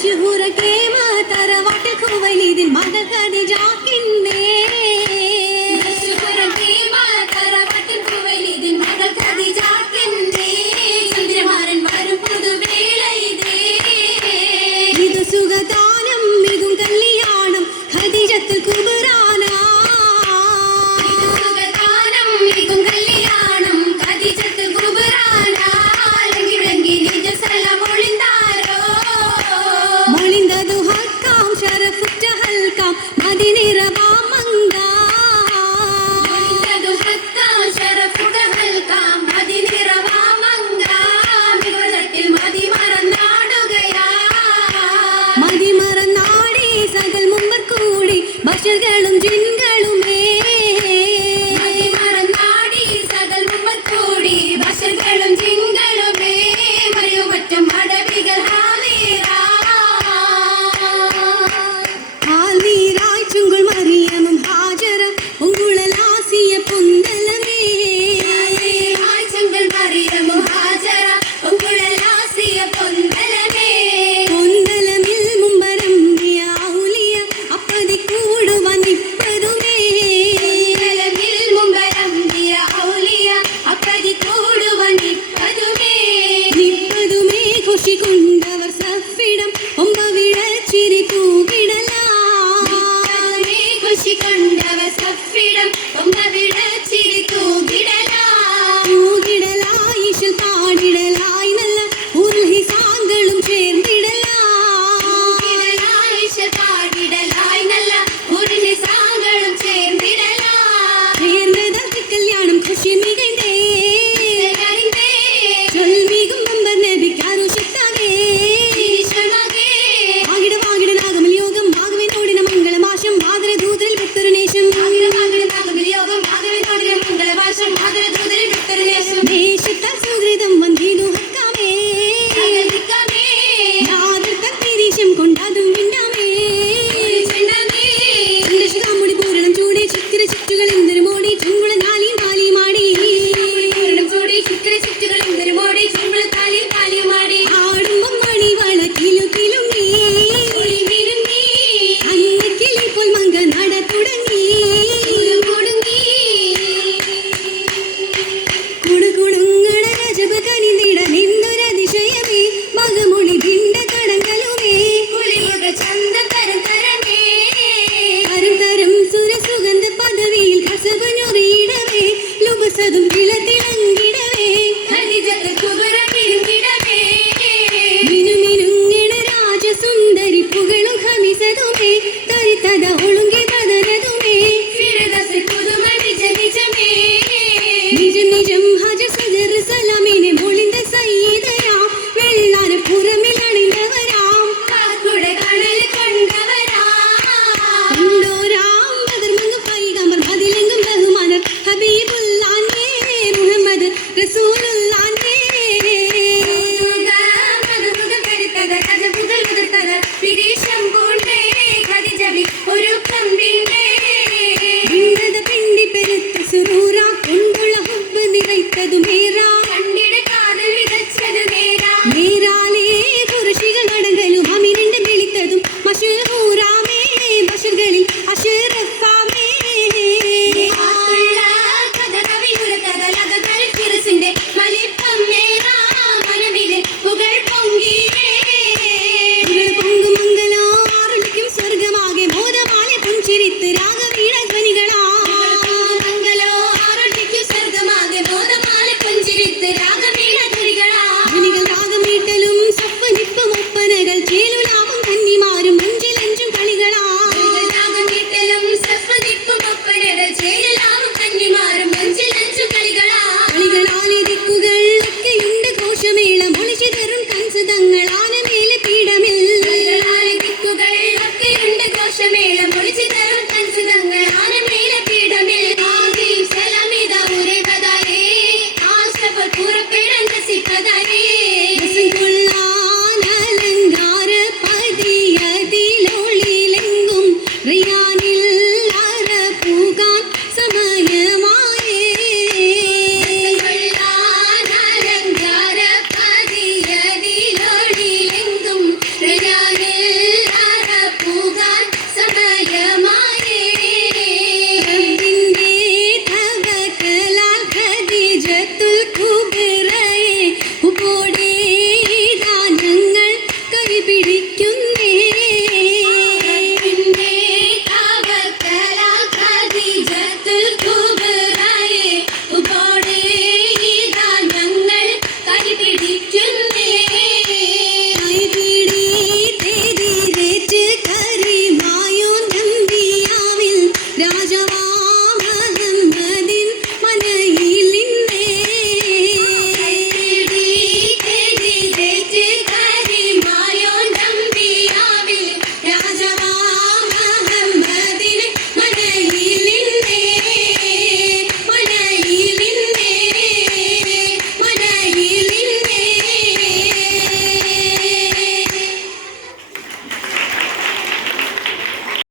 മശഹൂറ കേമ തറവാട്ടിൽ കുവൈലിദിൻ മകൾ ഖദീജ കിന്നേ മശഹൂറ കേമ തറവാട്ടിൽ കുവൈലിദിൻ മകൾ ഖദീജ കിന്നേ ചന്ദ്രമാരൻ വരും പുതുവേള ഇതേ ഇത് സുഖദാനം ഇതും കല്യാണം ഖദീജത്തുൽ കുബ്രാന ഇത് സുഖദാനം ഇതും കല്യാണം ഖദീജത്തുൽ കുബ്രാന ലങ്കി ലങ്കി നിജ സലാം ഒളിന്താരോ മൊളിന്തതു ഹക്കാം ശരഫുറ്റ ഹൽക്കാം മദിനിറവാ മംഗ മൊളിന്തതു ഹക്കാം ശരഫുറ്റ ഹൽക്കാം മദിനിറവാ മംഗ മികവതട്ടിൽ മതി മറന്നാടുകയാ മതി മറന്നാടി സകൽ മുമ്പർ കൂടി ബശറുകളും ജിൻകളുമേ മതി മറന്നാടി സകൽ മുമ്പർ കൂടി ബശറുകളും ജിൻകളുമേ മറിയുമറ്റം അടവികൾ ഹാലീറായി ചുങ്കുൾ മറിയമും ഹാജര ഉങ്കുളലാസിയ പൊന്തലമേ ഹാലീറായി ചുങ്കുൾ മറിയമും ഹാജര ഉങ്കുളലാസിയ പൊന്തലമേ പൊന്തലമിൽ മുമ്പരം ഔലിയ അപ്പതി കൂടുവാൻ നിപ്പതുമേ പൊന്തലമിൽ മുമ്പരം ഔലിയ അപ്പതി കൂടുവാൻ നിപ്പതുമേ നിപ്പതുമേ ഖുഷി കൊണ്ടവർ സഫിടം ഒമ്പവിടച്ചിരി തൂകിടലാ നിപ്പതുമേ ഖുഷി കൊണ്ടവർ സഫിടം ഒമ്പവിടച്ചിരി തൂകിടലാ തൂകിടലായിശൽ പാടിടലായി നല്ല ഉൽഹിസാങ്ങളും ചേർന്നിടലാ തൂകിടലായിശൽ പാടിടലായി നല്ല ഉൽഹിസാങ്ങളും ചേർന്നിടലാ ചേർന്നതാക്കി കല്യാണം ഖുഷി മികൈന്തേ ചൊൽമികും നമ്പർ നബിക്കാരു ശക്താകേ ആകിട വാകിട നാഗമൽ യോഗം ഭാഗവനോടിന മംഗളമാശം മാതര ദൂതരിൽ ഭക്തരുനേശം ആകിട വാകിട നാഗമൽ യോഗം ഭാഗവനോടിന മംഗളമാശം മാതര ദൂതരിൽ ഭക്തരുനേശം ദേശത്താൽ സുഹൃതം വന്ദിതു ഹക്കാമേ യാതൊരു തിരീശം കൊണ്ടാതും വിണ്ടാമേ ചന്ദ്രശിഖാമുടി പൂരണം ചൂടി ചിത്തിര ചുറ്റുകൾ എന്തൊരു മോടി ചുങ്കുള നാലി മാലി മാടി ചൂടി ചിത്തിര ചുറ്റുകൾ എന്തൊരു മോടി ചുങ്കുള താലി താലി മാടി ആടുമ്പം മണി വള കിലു കിലുങ്ങി അന്നക്കിളി പോൽ മങ്ക നട തുടങ്ങി കുടുകുടുങ്ങണ രജബ കനിന്നിട നിന്ദൊരതിശയമേ മകമൊളി ഭിണ്ട കടങ്ങളുമേ കുളിയുക ചന്ത തരം തരമേ തരം തരം സുരസുഗന്ധ പദവിയിൽ കസബനൊറിയിടവേ ലുബസതും വിളത്തിളങ്ങിടവേ ഖദീജത്തുൽ കുബ്ര പിരിഞ്ഞിടവേ മിനുമിനുങ്ങിട രാജസുന്ദരി പുകളും ഖമിസതുമേ തരിതത ഒളുങ്ങി